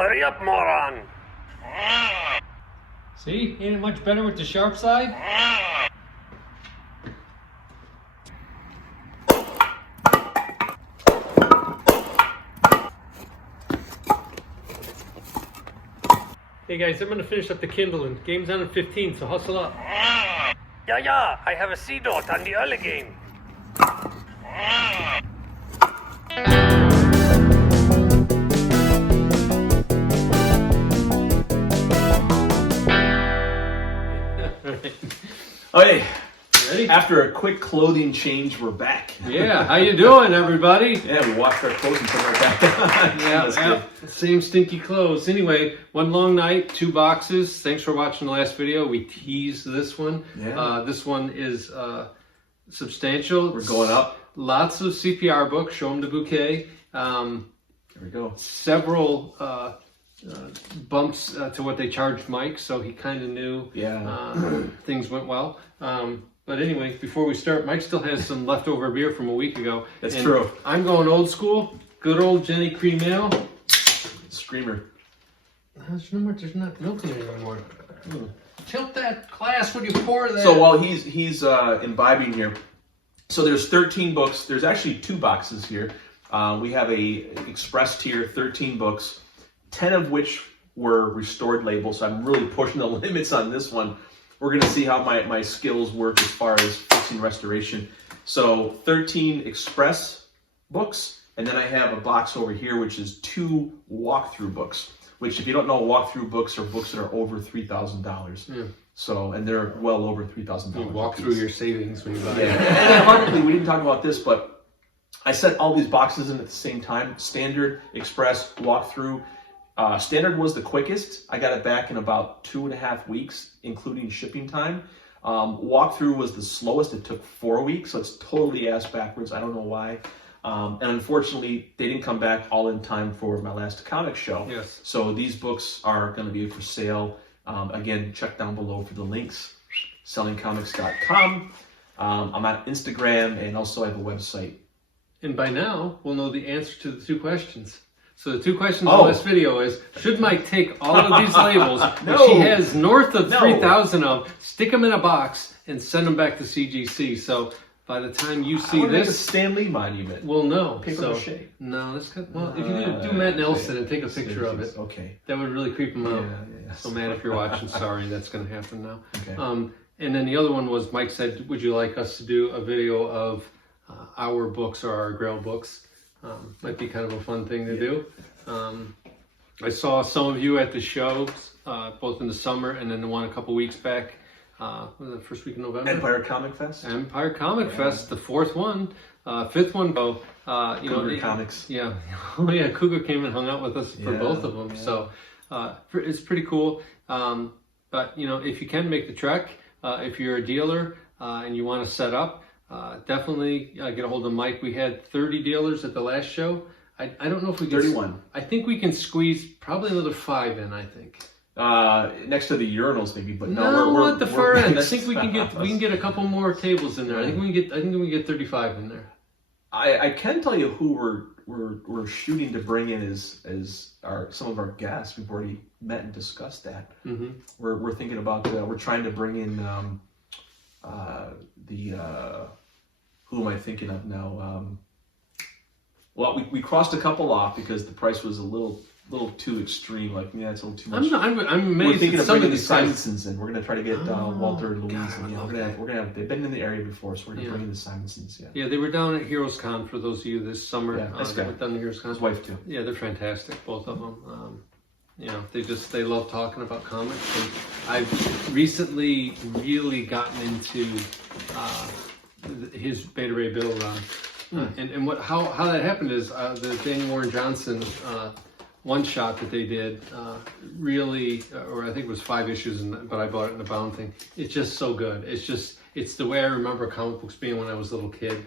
Hurry up, moron! See? Ain't it much better with the sharp side? Hey guys, I'm gonna finish up the Kindling. Game's on at 15, so hustle up. Yeah, I have a C dot on the early game. Okay, Ready? after a quick clothing change, we're back. Yeah, how you doing, everybody? Yeah, we washed our clothes and put them right back on. That's good. Same stinky clothes. Anyway, one long night, 2 boxes. Thanks for watching the last video. We teased this one. Yeah. This one is substantial. We're going up. Lots of CPR books. Show them the bouquet. There we go. Several bumps to what they charged Mike, so he kind of knew things went well. But anyway, before we start, Mike still has some leftover beer from a week ago. That's true. I'm going old school. Good old Jenny Cream Ale. Screamer. There's not milk in it anymore. Tilt that glass when you pour that. So while he's imbibing here, so there's 13 books. There's actually 2 boxes here. We have a express tier, 13 books, 10 of which were restored labels. So I'm really pushing the limits on this one. We're going to see how my skills work as far as fixing restoration. So 13 express books, and then I have a box over here which is 2 walkthrough books. Which, if you don't know, walkthrough books are books that are over $3,000. Yeah. So, and they're well over $3,000. You walk through your savings when you buy it. And ironically, we didn't talk about this, but I set all these boxes in at the same time. Standard, express, walkthrough. Standard was the quickest. I got it back in about 2.5 weeks, including shipping time. Walkthrough was the slowest. It took 4 weeks, so it's totally ass backwards. I don't know why. And unfortunately, they didn't come back all in time for my last comic show. Yes. So these books are going to be for sale. Again, check down below for the links. sellingcomics.com. I'm on Instagram, and also I have a website. And by now, we'll know the answer to the 2 questions. So the 2 questions in this video is, should Mike take all of these labels, which he has north of 3,000 of, stick them in a box, and send them back to CGC? So by the time you see this, make a Stan Lee monument. We'll know. Paper mache. No, that's good. Well, if you do Matt Nelson and take a picture of it, that would really creep him out. Yeah. So Matt, if you're watching, sorry, that's going to happen now. Okay. And then the other one was, Mike said, would you like us to do a video of our books or our Grail books? Might be kind of a fun thing to do. I saw some of you at the shows, both in the summer and then the one a couple weeks back. The first week in November. Empire Comic Fest. Empire Comic Fest, the 4th one, 5th one. Cougar Comics. Yeah, oh yeah, Cougar came and hung out with us for both of them. Yeah. So it's pretty cool. But if you can make the trek, if you're a dealer and you want to set up, definitely get a hold of Mike. We had 30 dealers at the last show. I don't know if we can. 31. I think we can squeeze probably another 5 in. I think. Next to the urinals, maybe, but we're at the far end. I think we can get a couple more tables in there. I think we can get 35 in there. I can tell you who we're shooting to bring in as some of our guests. We've already met and discussed that. Mm-hmm. We're thinking about we're trying to bring in who am I thinking of now? Well, we crossed a couple off because the price was a little too extreme. Like, it's a little too much. I'm amazed. We're thinking of some bringing of the Simonsons in. We're gonna try to get Walter and Louise. God, we're gonna have. They've been in the area before, so we're gonna bring in the Simonsons. Yeah, they were down at Heroes Con for those of you this summer. Yeah, that's they went down to Heroes Con. His wife too. Yeah, they're fantastic, both of them. They love talking about comics. And I've recently really gotten into his Beta Ray Bill run. And how that happened is the Daniel Warren Johnson one shot that they did really, or I think it was 5 issues, but I bought it in a bound thing. It's just so good. It's the way I remember comic books being when I was a little kid.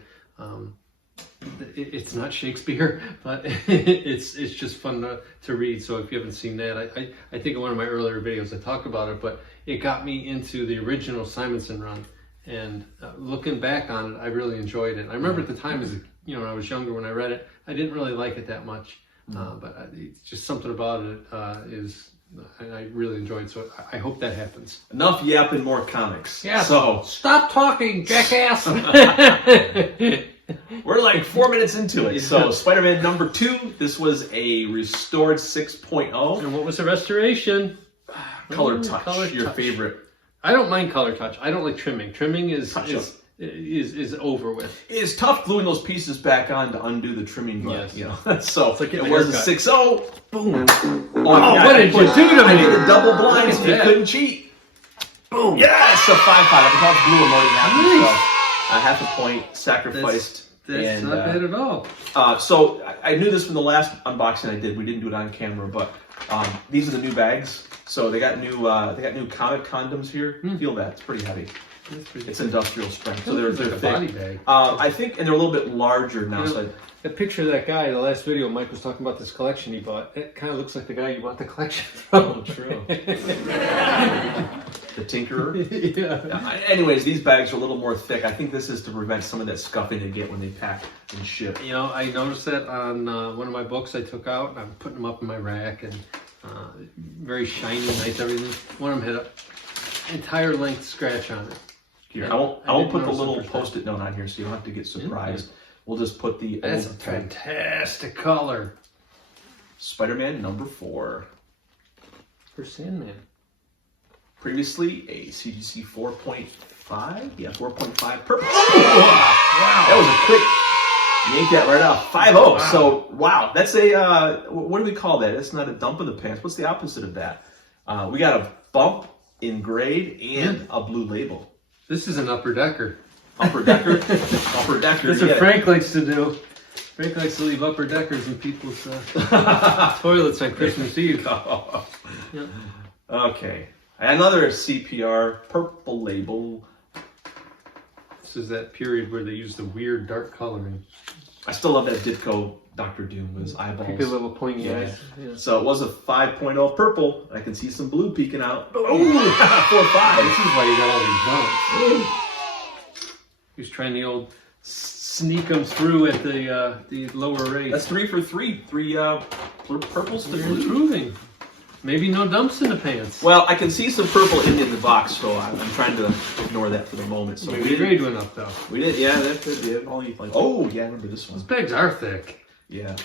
It's not Shakespeare, but it's just fun to read. So if you haven't seen that, I think in one of my earlier videos I talked about it, but it got me into the original Simonson run. And looking back on it, I really enjoyed it. I remember at the time, when I was younger, when I read it, I didn't really like it that much. But it's just something about it and I really enjoyed it. So I hope that happens. Enough yapping, more comics. Yeah. So stop talking, jackass. we're like 4 minutes into it. So Spider-Man number 2. This was a restored 6.0. And what was the restoration? Color touch. Your favorite. I don't mind color touch. I don't like trimming. Trimming is over with. It's tough gluing those pieces back on to undo the trimming. But, Yes. So it's like it was a 6.0. Boom. Oh, what did you do to me? I did a double blind so you couldn't cheat. Boom. Yes, a 5.5. I forgot blue emoji happened. So a half a point sacrificed. That's not bad at all. So I knew this from the last unboxing I did. We didn't do it on camera, but these are the new bags. So they got new comic condoms here. Feel that, it's pretty heavy. It's industrial strength. So they're like a thick. body bag. I think, and they're a little bit larger now. The picture of that guy, the last video, Mike was talking about this collection he bought. It kind of looks like the guy you bought the collection from. Oh, true. The tinkerer. Yeah. Anyways, these bags are a little more thick. I think this is to prevent some of that scuffing they get when they pack and ship. I noticed that on one of my books I took out, and I'm putting them up in my rack, and very shiny, nice, everything. One of them had an entire length scratch on it. Here, I won't put the little post-it note on here, so you don't have to get surprised. We'll just put the That's a fantastic color. Spider-Man number 4. For Sandman. Previously a CGC 4.5. Yeah, 4.5 purple. Wow. That was a quick yank that right off. 5.0. Wow. So wow, that's a what do we call that? That's not a dump in the pants. What's the opposite of that? We got a bump in grade and a blue label. This is an upper decker. Upper decker? Upper decker. That's what Frank likes to do. Frank likes to leave upper deckers in people's toilets on Christmas Eve. Yeah. Okay. Another CPR purple label. This is that period where they use the weird dark coloring. I still love that Ditko Dr. Doom with his eyeballs. Creepy little pointy eyes. Yeah. So it was a 5.0 purple. I can see some blue peeking out. Oh, 4.5. This is why you got all these bumps. He's trying the old sneak them through at the lower rate. That's 3 for 3. 3 purples to blue. Improving. Maybe no dumps in the pants. Well, I can see some purple in the box, so I'm trying to ignore that for the moment. So maybe the grade went up though. We did, yeah, that could be it. Only like, oh yeah, I remember this one. These bags are thick. Yeah.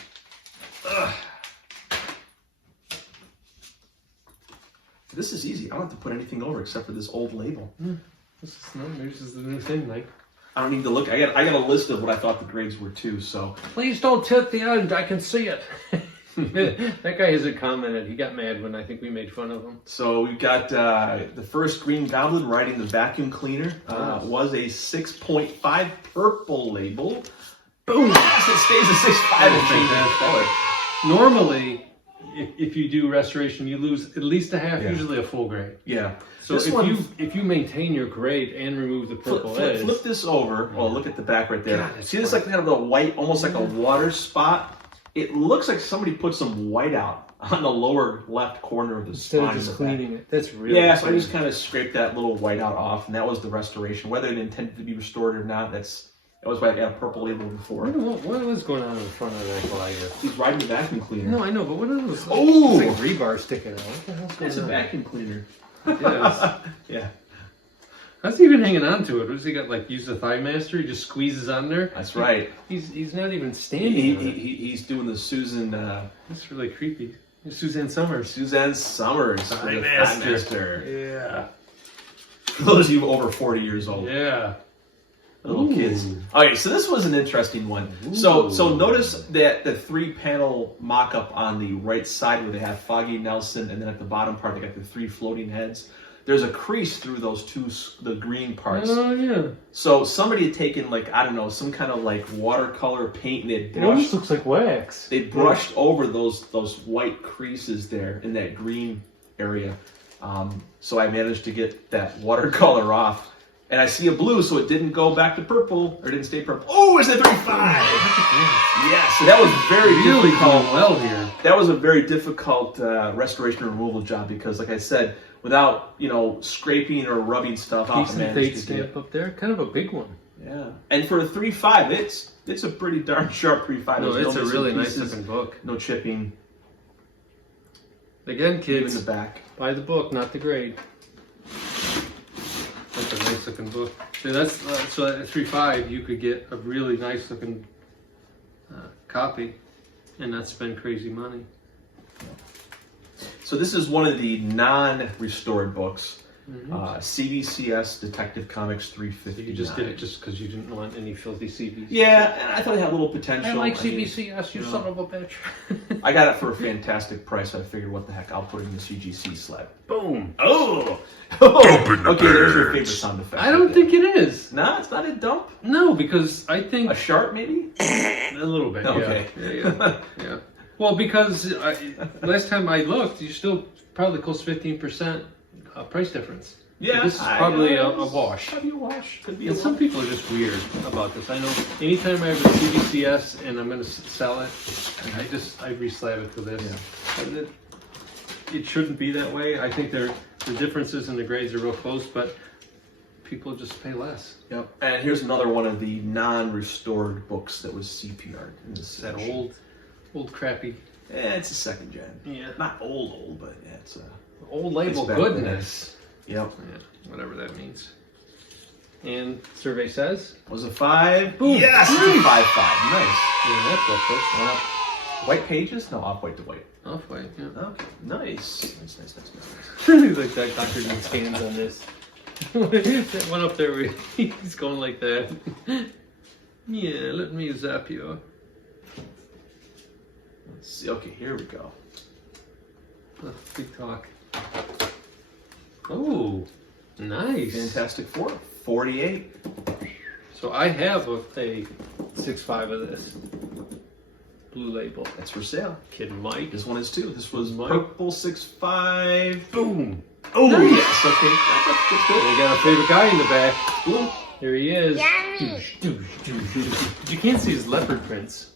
This is easy. I don't have to put anything over except for this old label. This is the new thing, Mike. I don't need to look. I got a list of what I thought the grades were too. So please don't tip the end. I can see it. That guy hasn't commented. He got mad when I think we made fun of him. So we've got the first Green Goblin riding the vacuum cleaner. Was a 6.5 purple label. Boom! So it stays a 6.5 and changes color. Normally, if you do restoration, you lose at least a half, usually a full grade. Yeah. So if you maintain your grade and remove the purple edge. Flip this over. Well, look at the back right there. God, see this like kind of a white, almost like a water spot? It looks like somebody put some white out on the lower left corner of the spine. Instead of just cleaning it. That's really so I just kind of scraped that little white out off, and that was the restoration. Whether it intended to be restored or not, that was why I got a purple label before. What was going on in the front of that glider? He's riding the vacuum cleaner. No, I know, but what are those? Oh! It's like rebar sticking out. What the hell's going on? It's a vacuum cleaner. Yes. Yeah. How's he even hanging on to it? What does he got? Like use the thigh master? He just squeezes on there. That's right. He's not even standing. He's doing the Susan. That's really creepy. Suzanne Summers. Suzanne Summers, Thigh the master. Thigh Master. Yeah. For those of you over 40 years old. Yeah. Little kids. Okay, so this was an interesting one. So notice that the 3-panel mock-up on the right side where they have Foggy Nelson, and then at the bottom part they got the 3 floating heads. There's a crease through those the green parts. Oh, yeah. So somebody had taken, like, I don't know, some kind of, like, watercolor paint, and it almost looks like wax. They brushed over those white creases there in that green area. So I managed to get that watercolor off. And I see a blue, so it didn't go back to purple, or didn't stay purple. Oh, it's a 3.5! Yes, so that was very difficult. Well here. That was a very difficult restoration and removal job because, like I said, without scraping or rubbing stuff off, Decent fate stamp up there, kind of a big one. Yeah, and for a 3.5, It's a pretty darn sharp 3.5. No, it's a missing really nice pieces, looking book. No chipping. Again, Even kids, in the back. buy the book, not the grade. That's a nice looking book. So that's so at 3.5 you could get a really nice looking copy, and not spend crazy money. So this is one of the non-restored books. Mm-hmm. CBCS Detective Comics 350. You just did it just because you didn't want any filthy CBs. Yeah, and I thought it had a little potential. I like mean, CBCS, you son of a bitch. I got it for a fantastic price. I figured, what the heck, I'll put it in the CGC slab. Boom. Oh! Open the Okay, there's your bags. favorite sound effect. I don't think it is. Nah, it's not a dump. No, because I think A sharp, maybe? a little bit. Okay. Yeah. Well, because last time I looked, you still probably close 15% price difference. Yeah, So this is probably a wash. Probably a wash. Could be a And some wash. people are just weird about this. I know anytime I have a CBCS and I'm going to sell it, I reslab it to this. Yeah. And it shouldn't be that way. I think the differences in the grades are real close, but people just pay less. Yep. And here's another one of the non-restored books that was CPR'd in this That section. old crappy. It's a second gen. Yeah. Not old, but yeah, it's a... Old label back goodness. Yep. Yeah, whatever that means. And survey says? Was a 5? Boom. Yes! Nice. 5.5. Nice. Yeah, that's what White pages? No, off-white to white. Off-white, yeah. Okay. Nice. Nice. Really like that Dr. Dean's hands on this. That one up there, where he's going like that. Yeah, let me zap you. Let's see. Okay, here we go. Oh, big talk. Oh, nice. Fantastic Four. 48. So I have a 6.5 of this. Blue label. That's for sale. Kid Mike. This one is too. This was Mike. purple 6.5. Boom. Oh, Nice. yes. Okay. That's good. We got our favorite guy in the back. Cool. Here he is. Yummy. You can't see his leopard prints.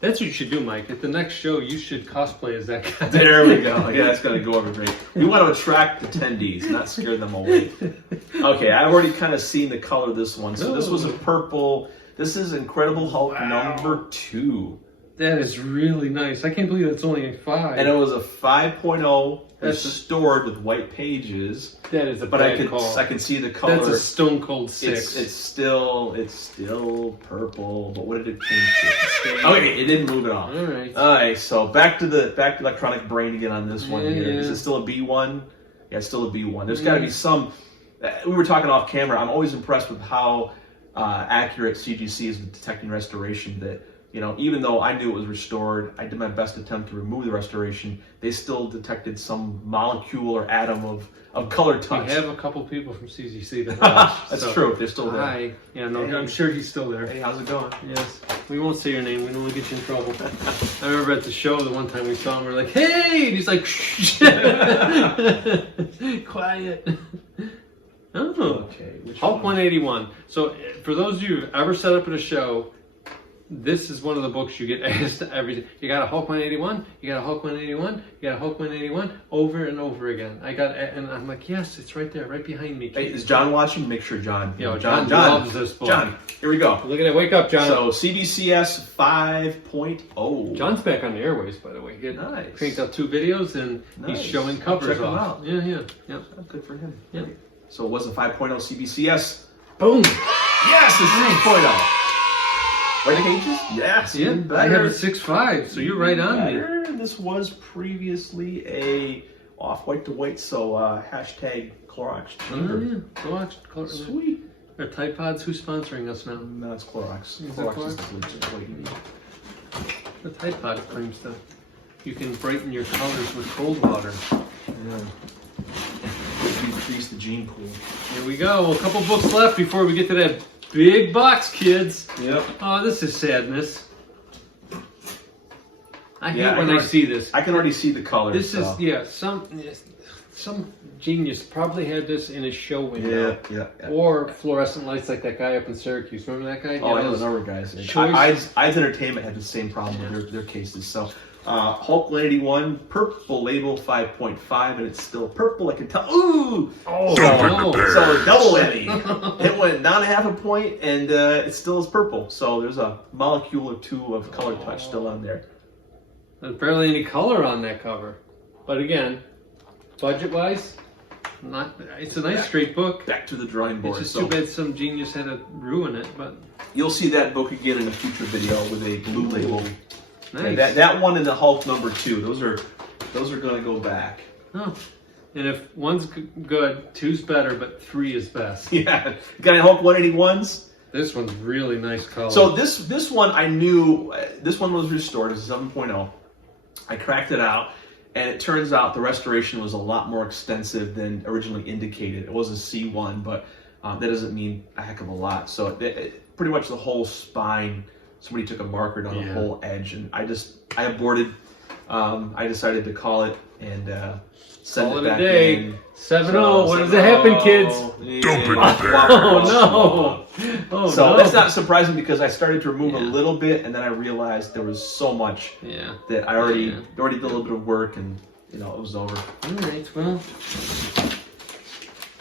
That's what you should do, Mike. At the next show, you should cosplay as that guy. There we go. Yeah, that's going to go over great. We want to attract attendees, not scare them away. Okay, I've already kind of seen the color of this one. So this was a purple. This is Incredible Hulk number 2. That is really nice. I can't believe that's only a 5. And it was a 5.0 That's stored with white pages. That is a But bad call. I can see the color. That's a stone cold 6. It's still purple. But what did it change to? Okay, it didn't move at all. All right. All right, so back to electronic brain again on this one here. Yeah. Is it still a B1? Yeah, it's still a B1. There's got to be some. We were talking off camera. I'm always impressed with how accurate CGC is with detecting restoration. That, you know, even though I knew it was restored, I did my best attempt to remove the restoration. They still detected some molecule or atom of color touch. We have a couple people from CGC that watch. That's so- true. They're still there. Hi. Yeah, no, Hey. I'm sure he's still there. Hey, how's it going? Yes. We won't say your name. We don't want to get you in trouble. I remember at the show, the one time we saw him, we were like, hey! And he's like, shh. Quiet. Oh. Okay. Which Hulk one? 181. So, for those of you who've ever set up at a show, this is one of the books you get asked every. You got a Hulk 181. You got a Hulk 181. You got a Hulk 181 over and over again. And I'm like, yes, it's right there, right behind me. Hey, is John watching? Make sure John. Yo, John loves this book. John, here we go. Look at it. Wake up, John. So CBCS 5.0. John's back on the airways, by the way. He Nice. cranked out 2 videos and Nice. he's showing I'll covers check him off. out. Yeah. Oh, good for him. Yeah. Great. So it was a 5.0 CBCS. Boom. Yes, the 6.0. White pages? Yes. Yeah, even I have better. a 6.5, so you're right on me. Better. This was previously a off-white to white, so hashtag Clorox Oh, chamber. yeah. Clorox. Sweet. Or Tide Pods, who's sponsoring us now? No, it's Clorox. Is it Clorox is Clorox? the legit white. The Tide Pod claims that you can brighten your colors with cold water. Yeah. Decrease the gene pool. Here we go. A couple books left before we get to that big box, kids. Yep. Oh, this is sadness. I Yeah, hate when I I can- see this. I can already see the colors. This is, so. yeah, some genius probably had this in his show window. Yeah. Or fluorescent lights like that guy up in Syracuse. Remember that guy? Oh, I know those the number guys. choice- Eyes Entertainment had the same problem with their cases. So Hulk 181, purple label 5.5, and it's still purple. I can tell. Ooh! Oh, So double whammy. It went down a half a point, and it still is purple. So there's a molecule or two of color touch still on there. There's barely any color on that cover. But again, budget-wise, it's a nice straight book. Back to the drawing board. It's just too bad some genius had to ruin it, but you'll see that book again in a future video with a blue label. nice. Yeah, that one and the Hulk #2. Those are going to go back. Oh. And if one's good, two's better, but 3 is best. Yeah, got any Hulk 181s? This one's really nice color. So this one I knew, this one was restored as a 7.0. I cracked it out, and it turns out the restoration was a lot more extensive than originally indicated. It was a C1, but that doesn't mean a heck of a lot. So pretty much the whole spine, somebody took a marker down the whole edge, and I aborted. I decided to call it and send Call it it back a day. in. 7-0. What does it happen, kids? Oh no! Oh So no! that's not surprising because I started to remove a little bit, and then I realized there was so much that I already did a little bit of work, and it was over. All right. Well,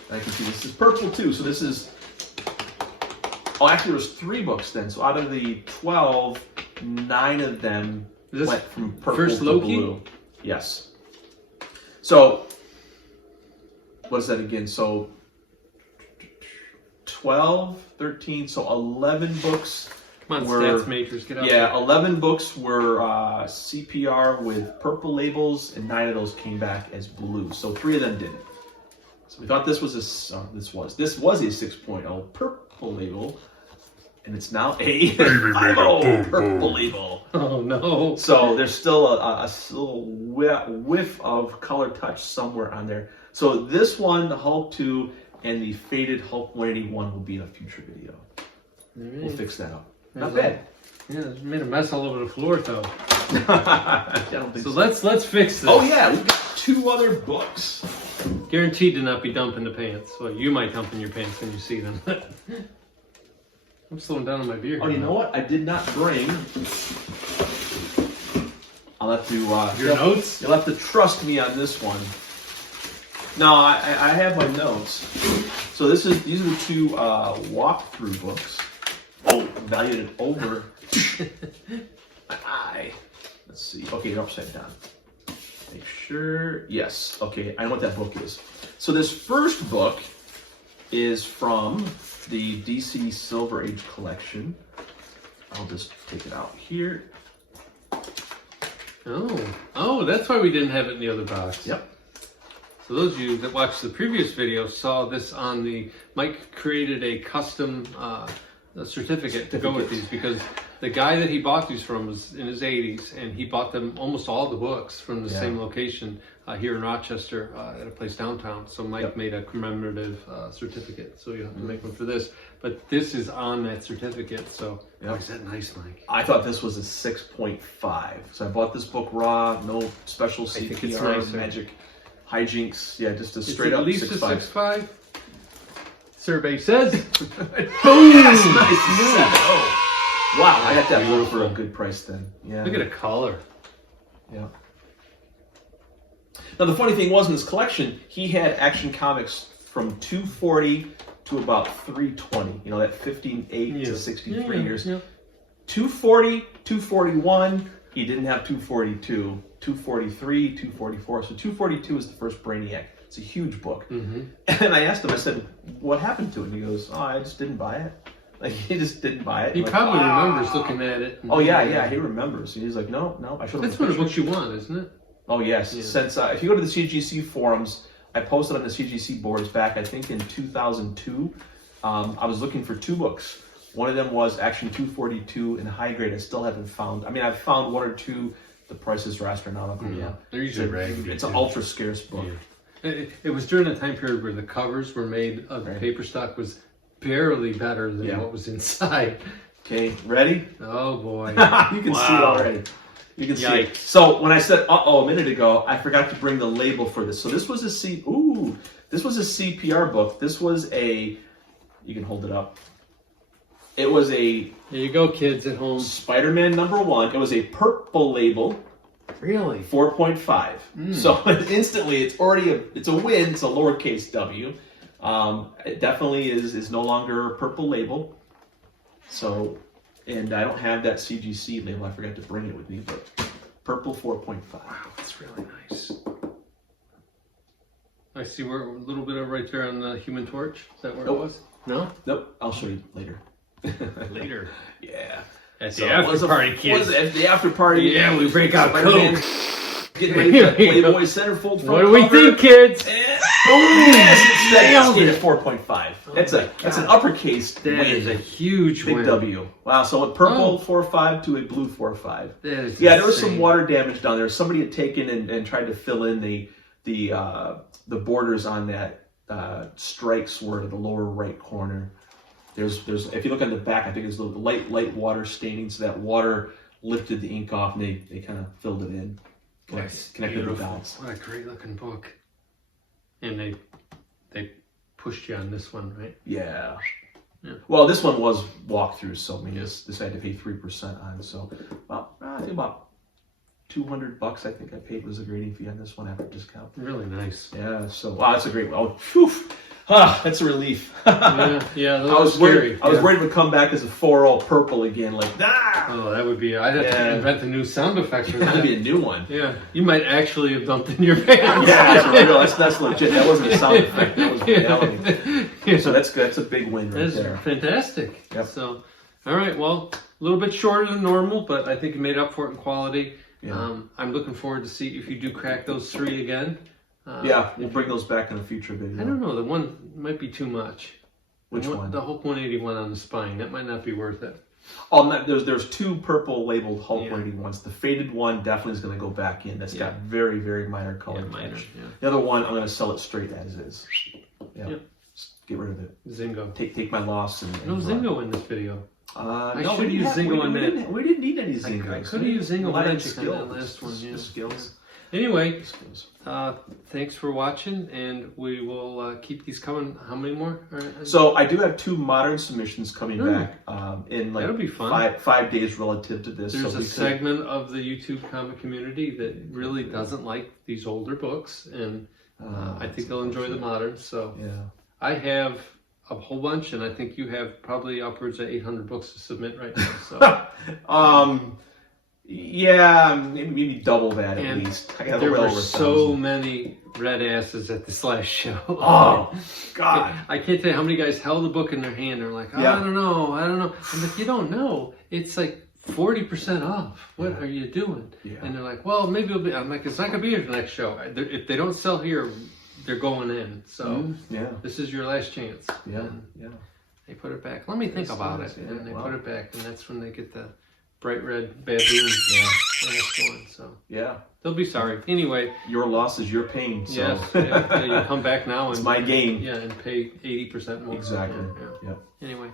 I can see this is purple too. So this is. Oh, actually, there was 3 books then. So out of the 12, 9 of them went from purple first to Loki? blue. Yes. So what's that again? So 12, 13, so 11 books. come on, were, stats majors, get out. Yeah, 11 books were CPR with purple labels, and 9 of those came back as blue. So 3 of them didn't. So we thought this was a 6.0 purple label, and it's now a 5.0 purple label. Oh no! So there's still a little whiff of color touch somewhere on there. So this one, the Hulk 2, and the faded Hulk 181 will be in a future video. We'll fix that up. Not bad. Yeah, it made a mess all over the floor though. I don't think So let's fix this. Oh yeah, we've got 2 other books. Guaranteed to not be dumping the pants. Well, you might dump in your pants when you see them. I'm slowing down on my beer. Oh, you know what? I did not bring. I'll have to. Your notes? You'll have to trust me on this one. No, I have my notes. So these are the 2 walkthrough books. Oh, valued at over. My eye. Let's see. Okay, you're upside down. Make sure. Yes. Okay, I know what that book is. So this first book is from the DC Silver Age collection. I'll just take it out here. Oh, that's why we didn't have it in the other box. Yep. So those of you that watched the previous video saw this on the. Mike created a custom certificate to go with these because the guy that he bought these from was in his 80s, and he bought them almost all the books from the same location here in Rochester at a place downtown. So Mike made a commemorative certificate. So you have to make one for this, but this is on that certificate. So is that nice, Mike? I thought this was a 6.5. So I bought this book raw, no special CPRs, nice, magic hijinks. Yeah, just a straight up at least 6.5. a 6.5. Survey says. Boom! Yes, nice. Oh. Wow, I got that book for a good price then. Yeah. Look at the color. Yeah. Now the funny thing was in this collection, he had Action Comics from 240 to about 320. You know, that 58 to 63 years. Yeah. 240, 241. He didn't have 242. 243, 244. So 242 is the first Brainiac. It's a huge book. And I asked him, I said, what happened to it? And he goes, oh, I just didn't buy it. Like, he just didn't buy it. He probably remembers looking at it. Oh, yeah, he remembers. He's like, no, I should have. That's one of the books you want, isn't it? Oh, yes. Yeah. Since, if you go to the CGC forums, I posted on the CGC boards back, I think, in 2002. I was looking for 2 books. One of them was Action 242 in high grade. I still haven't found. I mean, I've found 1 or 2. The prices are astronomical. Yeah, they're usually raggedy. It's an ultra scarce book. Yeah. It was during a time period where the covers were made of the paper stock was barely better than what was inside. Okay, ready? Oh boy. You can see it already. You can see it. So when I said a minute ago, I forgot to bring the label for this. So this was a CPR book. This was you can hold it up. It was There you go, kids at home. Spider-Man #1. It was a purple label. Really? 4.5. So instantly, it's already it's a win. It's a lowercase w. It definitely is no longer a purple label. So, and I don't have that CGC label. I forgot to bring it with me, but purple 4.5. Wow, that's really nice. I see we're a little bit of right there on the Human Torch. Is that where it was? No? Nope. I'll show you later. Later. Yeah. At the after party, kids. At the after party. Yeah, we break out Coke. Getting ready for that Playboy centerfold front What do we cover. think, kids? Yes, it's 4.5. That's an uppercase That win. is a huge Big win. W. Wow, so a purple 4.5 to a blue 4.5. That is There was some insane. water damage down there. Somebody had taken and tried to fill in the borders on that strike sword at the lower right corner. There's if you look on the back, I think there's a light water staining, so that water lifted the ink off and they kind of filled it in. Connected the dots. What a great looking book. And they pushed you on this one, right? Yeah. Yeah. Well, this one was walkthrough, so we just decided to pay 3% on. So, well, I think about $200. I think I paid was the grading fee on this one after discount. Really nice. Yeah. So, wow, that's a great one. Oh, phew. That's a relief. Yeah, that I was scary. worried. I was worried it would come back as a 4-all purple again, like Oh, that would be. I'd have to invent the new sound effects for That'd that. be a new one. Yeah, you might actually have dumped in your pants. Yeah, that's legit. That wasn't a sound effect. That was reality. Yeah. So that's good. That's a big win right That's there. fantastic. Yep. So, all right, well, a little bit shorter than normal, but I think you made up for it in quality. Yeah. I'm looking forward to see if you do crack those 3 again. Yeah, we'll bring those back in a future video. I don't know. The one might be too much. Which one? The Hulk 181 on the spine. That might not be worth it. Oh, no, there's 2 purple labeled Hulk Yeah. 181s. The faded one definitely is going to go back in. That's got very, very minor color minor. touch. Yeah. The other one, I'm going to sell it straight as is. Yeah. Yep. Just get rid of it. Zingo. Take my loss. And No run. Zingo in this video. I should have used Zingo on that. We didn't need any Zingos. I could have used Zingo Magic on that last one. Yeah. Skills. Anyway, Skills. thanks for watching, and we will keep these coming. How many more? So I do have 2 modern submissions coming back in like That'll be fun. 5 days relative to this. There's so a segment of the YouTube comic community that really doesn't like these older books, and I think they'll enjoy the moderns. So yeah. I have a whole bunch, and I think you have probably upwards of 800 books to submit right now. So. Yeah, maybe double that at And least. I got there well were over so 1,000. many red asses at this last show. Oh, God. I can't tell you how many guys held the book in their hand. They're like, Yeah. I don't know. I'm like, you don't know. It's like 40% off. What are you doing? Yeah. And they're like, well, maybe it'll be. I'm like, it's not going to be here the next show. If they don't sell here, they're going in. So Yeah. this is your last chance. Yeah. And Yeah. they put it back. Let me think That's about nice, it. yeah. And they Wow. put it back. And that's when they get the bright red baboon last one. So Yeah. they'll be sorry. Anyway. Your loss is your pain. So. Yes, yeah, you come back now and It's my game. Yeah, and pay 80% more. Exactly. Yeah. Yep. Anyway,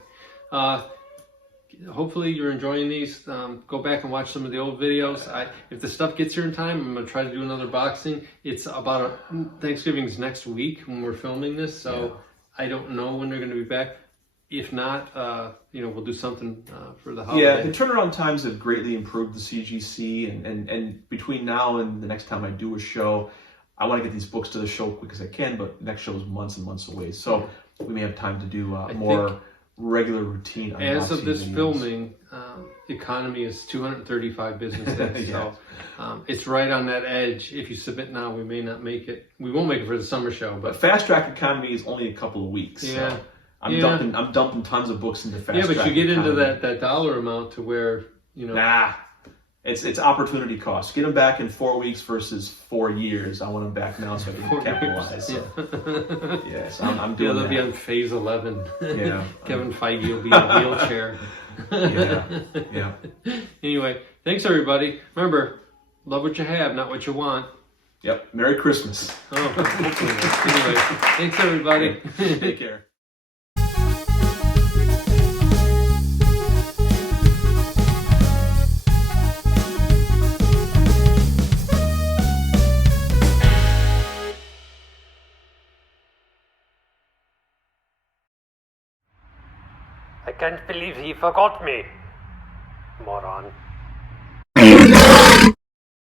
hopefully you're enjoying these. Go back and watch some of the old videos. If the stuff gets here in time, I'm gonna try to do another boxing. It's about Thanksgiving's next week when we're filming this, so I don't know when they're gonna be back. If not, we'll do something for the holiday. Yeah, the turnaround times have greatly improved the CGC, and between now and the next time I do a show, I want to get these books to the show quick as I can, but the next show is months and months away, so we may have time to do more regular routine unboxing as of this videos. filming, the economy is 235 business days, Yeah. so it's right on that edge. If you submit now, we may not make it. We won't make it for the summer show, But but Fast Track Economy is only a couple of weeks. Yeah. So I'm dumping tons of books into Fast Track. but you get into Economy. that dollar amount to where Nah, it's opportunity cost. Get them back in 4 weeks versus 4 years. I want them back now so I can 4 capitalize. years. So. Yes, I'm doing they'll that. be on phase 11. Yeah. Kevin Feige will be in a wheelchair. Yeah. Anyway, thanks everybody. Remember, love what you have, not what you want. Yep. Merry Christmas. Oh, hopefully. Anyway, thanks everybody. Take care. I can't believe he forgot me. Moron.